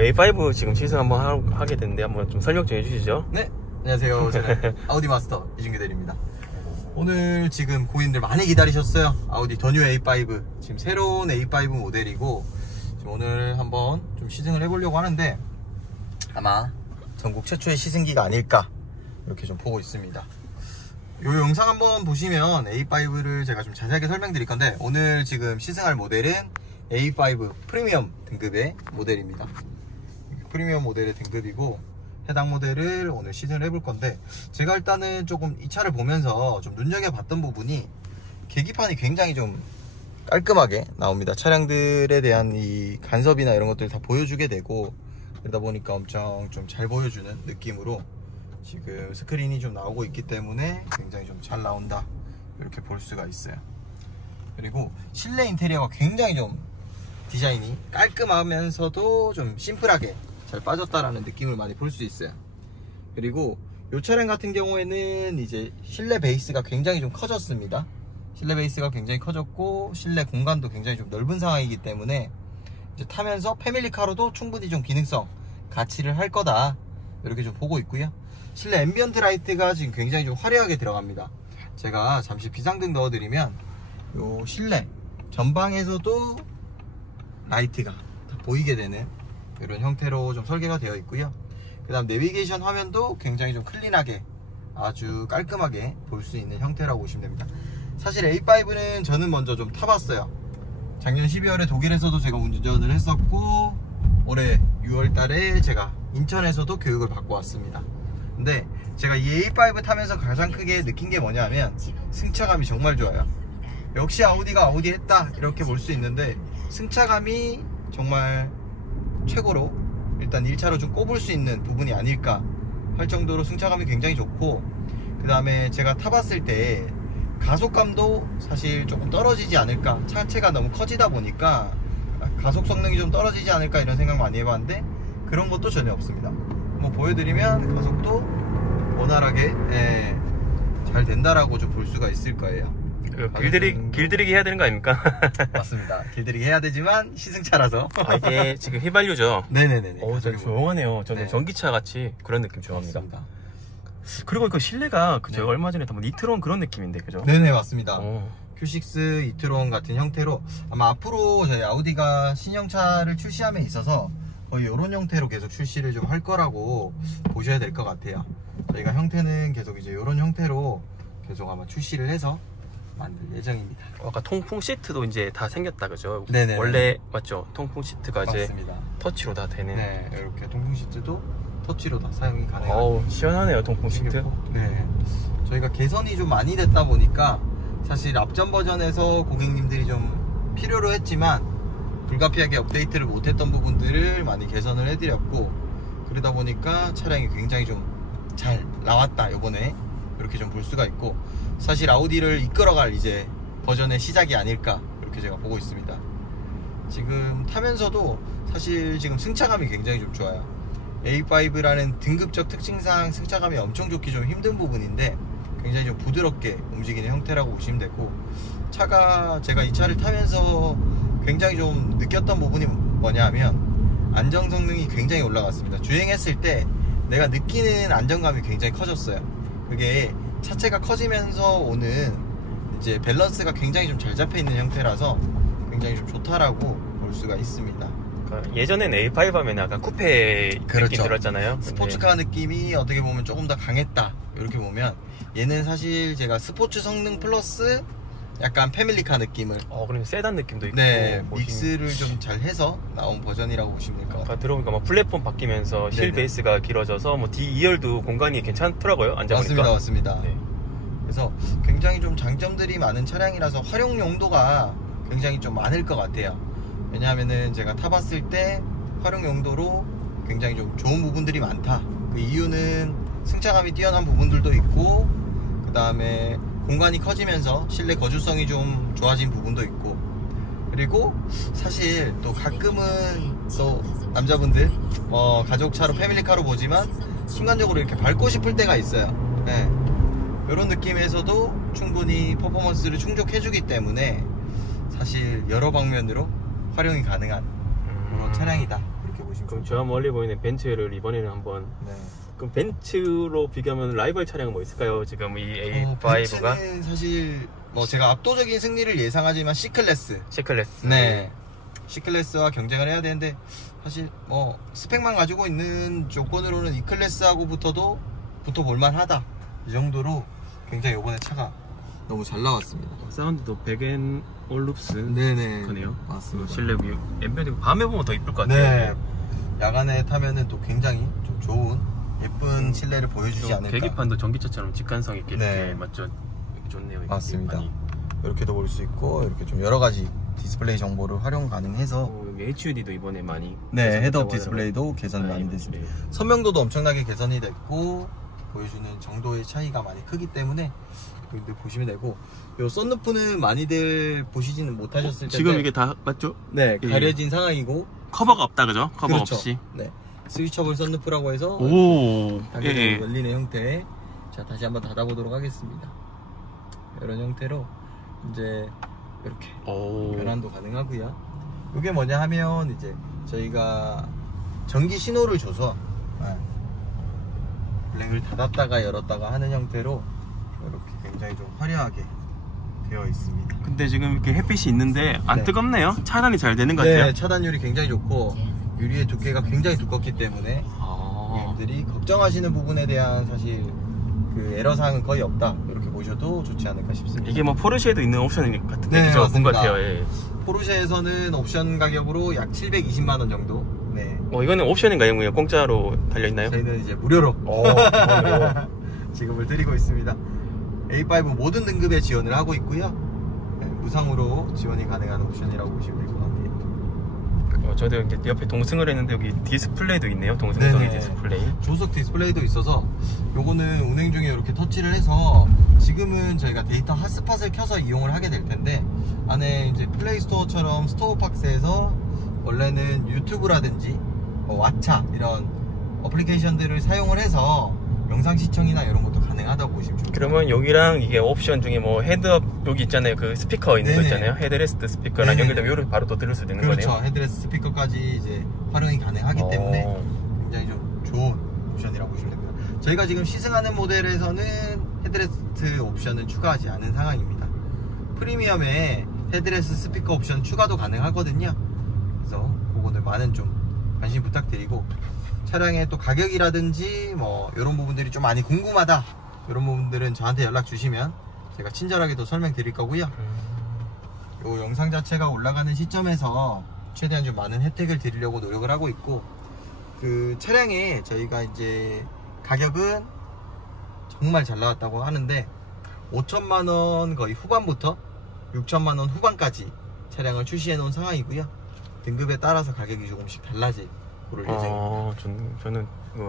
A5 지금 시승 한번 하게 됐는데 한번 좀 설명 좀 해주시죠. 네, 안녕하세요. 저는 아우디 마스터 이준규 대리입니다. 오늘 지금 고객님들 많이 기다리셨어요. 아우디 더 뉴 A5 지금 새로운 A5 모델이고 지금 오늘 한번 좀 시승을 해보려고 하는데 아마 전국 최초의 시승기가 아닐까 이렇게 좀 보고 있습니다. 이 영상 한번 보시면 A5를 제가 좀 자세하게 설명드릴 건데 오늘 지금 시승할 모델은 A5 프리미엄 등급의 모델입니다. 프리미엄 모델의 등급이고 해당 모델을 오늘 시승을 해볼 건데 제가 일단은 조금 이 차를 보면서 좀 눈여겨봤던 부분이 계기판이 굉장히 좀 깔끔하게 나옵니다. 차량들에 대한 이 간섭이나 이런 것들을 다 보여주게 되고 그러다 보니까 엄청 좀 잘 보여주는 느낌으로 지금 스크린이 좀 나오고 있기 때문에 굉장히 좀 잘 나온다 이렇게 볼 수가 있어요. 그리고 실내 인테리어가 굉장히 좀 디자인이 깔끔하면서도 좀 심플하게 잘 빠졌다라는 느낌을 많이 볼 수 있어요. 그리고 이 차량 같은 경우에는 이제 실내 베이스가 굉장히 좀 커졌습니다. 실내 베이스가 굉장히 커졌고 실내 공간도 굉장히 좀 넓은 상황이기 때문에 이제 타면서 패밀리카로도 충분히 좀 기능성 가치를 할 거다 이렇게 좀 보고 있고요. 실내 앰비언트 라이트가 지금 굉장히 좀 화려하게 들어갑니다. 제가 잠시 비상등 넣어드리면 요 실내 전방에서도 라이트가 다 보이게 되는 이런 형태로 좀 설계가 되어 있고요. 그 다음 내비게이션 화면도 굉장히 좀 클린하게 아주 깔끔하게 볼 수 있는 형태라고 보시면 됩니다. 사실 A5는 저는 먼저 좀 타봤어요. 작년 12월에 독일에서도 제가 운전을 했었고 올해 6월 달에 제가 인천에서도 교육을 받고 왔습니다. 근데 제가 이 A5 타면서 가장 크게 느낀 게 뭐냐면 승차감이 정말 좋아요. 역시 아우디가 아우디 했다 이렇게 볼 수 있는데 승차감이 정말 최고로 일단 1차로 좀 꼽을 수 있는 부분이 아닐까 할 정도로 승차감이 굉장히 좋고 그 다음에 제가 타봤을 때 가속감도 사실 조금 떨어지지 않을까, 차체가 너무 커지다 보니까 가속 성능이 좀 떨어지지 않을까 이런 생각 많이 해봤는데 그런 것도 전혀 없습니다. 뭐 보여드리면 가속도 원활하게 잘 된다라고 좀 볼 수가 있을 거예요. 길들이기 해야 되는 거 아닙니까? 맞습니다. 길들이기 해야 되지만 시승차라서. 이게 지금 휘발유죠? 네네네네. 조용하네요. 저는 전기차 같이 그런 느낌 좋아합니다. 그리고 그 실내가 제가 얼마 전에 타본 이트론 그런 느낌인데, 그죠? 네네, 맞습니다. Q6 이트론 같은 형태로 아마 앞으로 저희 아우디가 신형차를 출시함에 있어서 거의 이런 형태로 계속 출시를 좀 할 거라고 보셔야 될 것 같아요. 저희가 형태는 계속 이제 이런 형태로 계속 아마 출시를 해서 만들 예정입니다. 아까 통풍 시트도 이제 다 생겼다, 그죠? 네네. 원래 맞죠? 통풍 시트가 맞습니다. 이제 터치로 다 되네. 네, 이렇게 통풍 시트도 터치로 다 사용이 가능합니다. 어우, 시원하네요, 통풍 시트. 네, 저희가 개선이 좀 많이 됐다 보니까 사실 앞전 버전에서 고객님들이 좀 필요로 했지만 불가피하게 업데이트를 못했던 부분들을 많이 개선을 해드렸고 그러다 보니까 차량이 굉장히 좀 잘 나왔다 이번에 이렇게 좀 볼 수가 있고 사실 아우디를 이끌어갈 이제 버전의 시작이 아닐까 이렇게 제가 보고 있습니다. 지금 타면서도 사실 지금 승차감이 굉장히 좀 좋아요. A5라는 등급적 특징상 승차감이 엄청 좋기 좀 힘든 부분인데 굉장히 좀 부드럽게 움직이는 형태라고 보시면 되고 차가 제가 이 차를 타면서 굉장히 좀 느꼈던 부분이 뭐냐 하면 안정 성능이 굉장히 올라갔습니다. 주행했을 때 내가 느끼는 안정감이 굉장히 커졌어요. 그게 차체가 커지면서 오는 이제 밸런스가 굉장히 좀 잘 잡혀 있는 형태라서 굉장히 좀 좋다라고 볼 수가 있습니다. 그러니까 예전엔 A5 하면 약간 쿠페 그렇죠. 느낌 들었잖아요. 스포츠카 느낌이 어떻게 보면 조금 더 강했다 이렇게 보면 얘는 사실 제가 스포츠 성능 플러스 약간 패밀리카 느낌을 그럼 세단 느낌도 있고 네, 믹스를 좀 잘 해서 나온 버전이라고 보시면 될 것 같아요. 들어보니까 막 플랫폼 바뀌면서 실 네네. 베이스가 길어져서 뭐 D2열도 공간이 괜찮더라고요. 앉아보니까. 맞습니다. 네. 그래서 굉장히 좀 장점들이 많은 차량이라서 활용 용도가 굉장히 좀 많을 것 같아요. 왜냐하면은 제가 타봤을 때 활용 용도로 굉장히 좀 좋은 부분들이 많다. 그 이유는 승차감이 뛰어난 부분들도 있고 그 다음에 공간이 커지면서 실내 거주성이 좀 좋아진 부분도 있고 그리고 사실 또 가끔은 또 남자분들 가족차로 패밀리카로 보지만 순간적으로 이렇게 밟고 싶을 때가 있어요. 네. 이런 느낌에서도 충분히 퍼포먼스를 충족해주기 때문에 사실 여러 방면으로 활용이 가능한 그런 차량이다 이렇게 보시면 그럼 좋을 저 멀리 보이는 벤츠를 이번에는 한번 네. 그럼 벤츠로 비교하면 라이벌 차량은 뭐 있을까요? 지금 이 A5가 벤츠는 사실 뭐 제가 압도적인 승리를 예상하지만 C클래스. C클래스. 네. C클래스와 경쟁을 해야 되는데 사실 뭐 스펙만 가지고 있는 조건으로는 E클래스하고 붙어볼 만하다. 이 정도로 굉장히 이번에 차가 너무 잘 나왔습니다. 사운드도 백앤 올룹스. 네네. 그네요. 맞습니다. 실내뷰. 앰비언트 밤에 보면 더 이쁠 것 같아요. 네. 야간에 타면은 또 굉장히 좀 좋은 예쁜 실내를 보여주지 않을까. 계기판도 전기차처럼 직관성 있게 네. 이렇게 맞죠? 좋네요. 맞습니다. 계기판이. 이렇게도 볼 수 있고 이렇게 좀 여러 가지 디스플레이 정보를 활용 가능해서 여기 HUD도 이번에 많이. 네, 개선됐다고 헤드업 하더라고요. 디스플레이도 개선 많이 네, 됐습니다. 네. 선명도도 엄청나게 개선이 됐고 보여주는 정도의 차이가 많이 크기 때문에 근데 보시면 되고 요 썬루프는 많이들 보시지는 못하셨을 텐데 지금 이게 다 맞죠? 네 예. 가려진 상황이고 커버가 없다 그죠? 커버 그렇죠. 없이. 네 스위처블 썬루프라고 해서 오. 당연히 예. 열리는 형태. 자 다시 한번 닫아보도록 하겠습니다. 이런 형태로 이제 이렇게 오. 변환도 가능하고요. 이게 뭐냐 하면 이제 저희가 전기 신호를 줘서 블랙을 닫았다가 열었다가 하는 형태로 이렇게 굉장히 좀 화려하게 되어 있습니다. 근데 지금 이렇게 햇빛이 있는데 안 네. 뜨겁네요. 차단이 잘 되는 것 같아요. 네, 차단율이 굉장히 좋고 유리의 두께가 굉장히 두껍기 때문에 아. 고객님들이 걱정하시는 부분에 대한 사실 그 애로사항은 거의 없다 이렇게 보셔도 좋지 않을까 싶습니다. 이게 뭐 포르쉐에도 있는 옵션 같은데 네, 그죠? 본 것 맞습니다. 같아요. 예. 포르쉐에서는 옵션 가격으로 약 720만원 정도. 네. 이거는 옵션인가요? 그냥 공짜로 달려있나요? 저희는 이제 무료로 기본으로. 지급을 드리고 있습니다. A5 모든 등급에 지원을 하고 있고요. 네, 무상으로 지원이 가능한 옵션이라고 보시면 될 것 같아요. 저도 이제 옆에 동승을 했는데 여기 디스플레이도 있네요. 동승성의 네네. 디스플레이. 조석 디스플레이도 있어서 요거는 운행 중에 이렇게 터치를 해서 지금은 저희가 데이터 핫스팟을 켜서 이용을 하게 될 텐데 안에 이제 플레이스토어처럼 스토어박스에서 원래는 유튜브라든지 왓챠 이런 어플리케이션들을 사용을 해서 영상 시청이나 이런 것도 가능하다고 보시면 좋을 것 같아요. 그러면 여기랑 이게 옵션 중에 뭐 헤드업 여기 있잖아요. 그 스피커 있는 거 네네. 있잖아요. 헤드레스트 스피커랑 네네. 연결되면 요를 바로 또 들을 수 있는 그렇죠. 거네요. 헤드레스 스피커까지 이제 활용이 가능하기 때문에 굉장히 좀 좋은 옵션이라고 보시면 됩니다. 저희가 지금 시승하는 모델에서는 헤드레스트 옵션을 추가하지 않은 상황입니다. 프리미엄에 헤드레스 스피커 옵션 추가도 가능하거든요. 그래서 그거는 많은 좀 관심 부탁드리고 차량의 또 가격이라든지 뭐 이런 부분들이 좀 많이 궁금하다 이런 부분들은 저한테 연락 주시면 제가 친절하게 또 설명드릴 거고요. 요 영상 자체가 올라가는 시점에서 최대한 좀 많은 혜택을 드리려고 노력을 하고 있고 그 차량에 저희가 이제 가격은 정말 잘 나왔다고 하는데 5천만원 거의 후반부터 6천만원 후반까지 차량을 출시해 놓은 상황이고요. 등급에 따라서 가격이 조금씩 달라질 그럴 예정입니다. 저는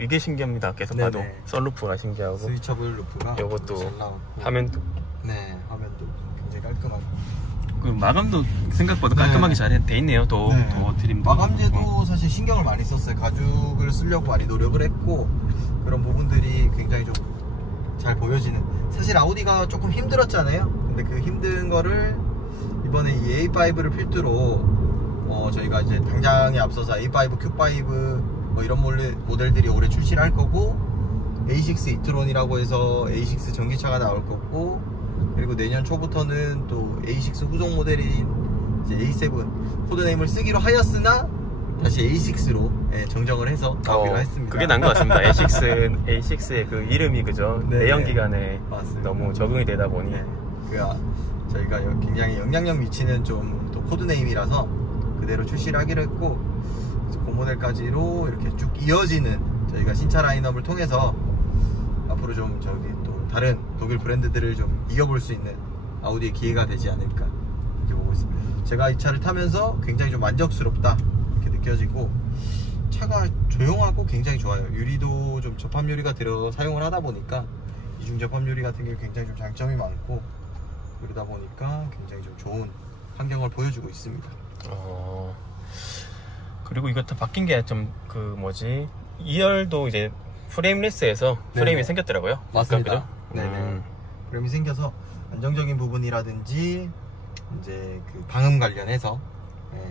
이게 신기합니다. 계속 네네. 봐도 썬루프가 신기하고 스위처블 루프가 요것도 잘 나왔고 화면도 네 화면도 굉장히 깔끔하고 그 마감도 생각보다 네. 깔끔하게 잘 돼 있네요. 또 드림도 마감재도 사실 신경을 많이 썼어요. 가죽을 쓰려고 많이 노력을 했고 그런 부분들이 굉장히 좀 잘 보여지는. 사실 아우디가 조금 힘들었잖아요. 근데 그 힘든 거를 이번에 이 A5를 필두로 저희가 이제 당장에 앞서서 A5, Q5 뭐 이런 모델들이 올해 출시를 할 거고 A6 이트론이라고 해서 A6 전기차가 나올 거고 그리고 내년 초부터는 또 A6 후속 모델인 이제 A7 코드네임을 쓰기로 하였으나 다시 A6로 정정을 해서 나오기로 했습니다. 그게 난 것 같습니다. A6의 그 이름이 그죠? 네네. 내연기관에 맞습니다. 너무 적응이 되다 보니 네. 저희가 굉장히 영향력 미치는 좀 또 코드네임이라서 그대로 출시를 하기로 했고 그래서 그 모델까지로 이렇게 쭉 이어지는 저희가 신차 라인업을 통해서 앞으로 좀 저기 또 다른 독일 브랜드들을 좀 이겨볼 수 있는 아우디의 기회가 되지 않을까 이렇게 보고 있습니다. 제가 이 차를 타면서 굉장히 좀 만족스럽다 이렇게 느껴지고 차가 조용하고 굉장히 좋아요. 유리도 좀 접합 유리가 들어 사용을 하다 보니까 이중 접합 유리 같은 게 굉장히 좀 장점이 많고 그러다 보니까 굉장히 좀 좋은 환경을 보여주고 있습니다. 그리고 이것도 바뀐 게 좀 그 뭐지 2열도 이제 프레임레스에서 프레임이 네네. 생겼더라고요. 맞습니다. 그죠? 네네. 프레임이 생겨서 안정적인 부분이라든지 이제 그 방음 관련해서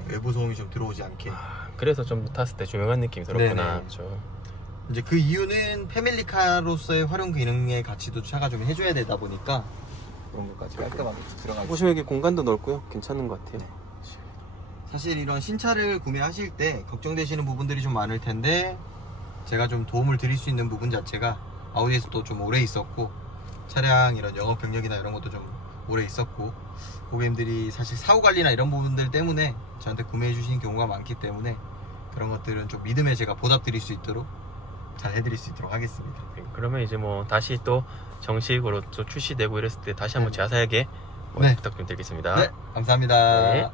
외부 소음이 좀 들어오지 않게 그래서 좀 탔을 때 조용한 느낌이 들었구나. 네네. 그렇죠. 이제 그 이유는 패밀리카로서의 활용 기능의 가치도 차가 좀 해줘야 되다 보니까 그런 것까지 깔끔하게 들어가고 보시면 이게 공간도 넓고요. 괜찮은 것 같아요. 사실 이런 신차를 구매하실 때 걱정되시는 부분들이 좀 많을 텐데 제가 좀 도움을 드릴 수 있는 부분 자체가 아우디에서도 좀 오래 있었고 차량 이런 영업 경력이나 이런 것도 좀 오래 있었고 고객님들이 사실 사후관리나 이런 부분들 때문에 저한테 구매해 주시는 경우가 많기 때문에 그런 것들은 좀 믿음에 제가 보답드릴 수 있도록 잘 해드릴 수 있도록 하겠습니다. 그러면 이제 뭐 다시 또 정식으로 또 출시되고 이랬을 때 다시 한번 자세하게 네. 부탁 좀 드리겠습니다. 네, 감사합니다. 네.